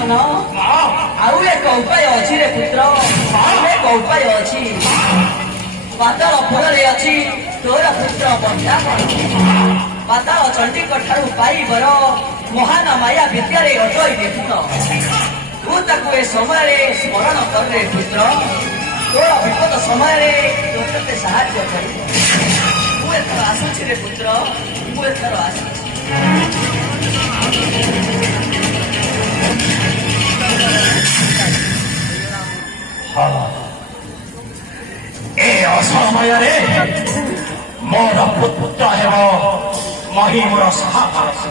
मन आउ एक उपाय अच्छी रे पुत्र एक उपाय अच्छी पाताल फल अच्छी तोर पुत्र बंधा पाताल चंडी ठारू पाइबर महान माया विद्या अजय व्यतीत तू ताकू ए समय स्मरण कर रे पुत्र तोर विपद समय तोते साहाय्य कर मु एथर आसुछि रे पुत्र मु एथर आसुछि ए असमय मोर पुत्र हेब महिमर साहस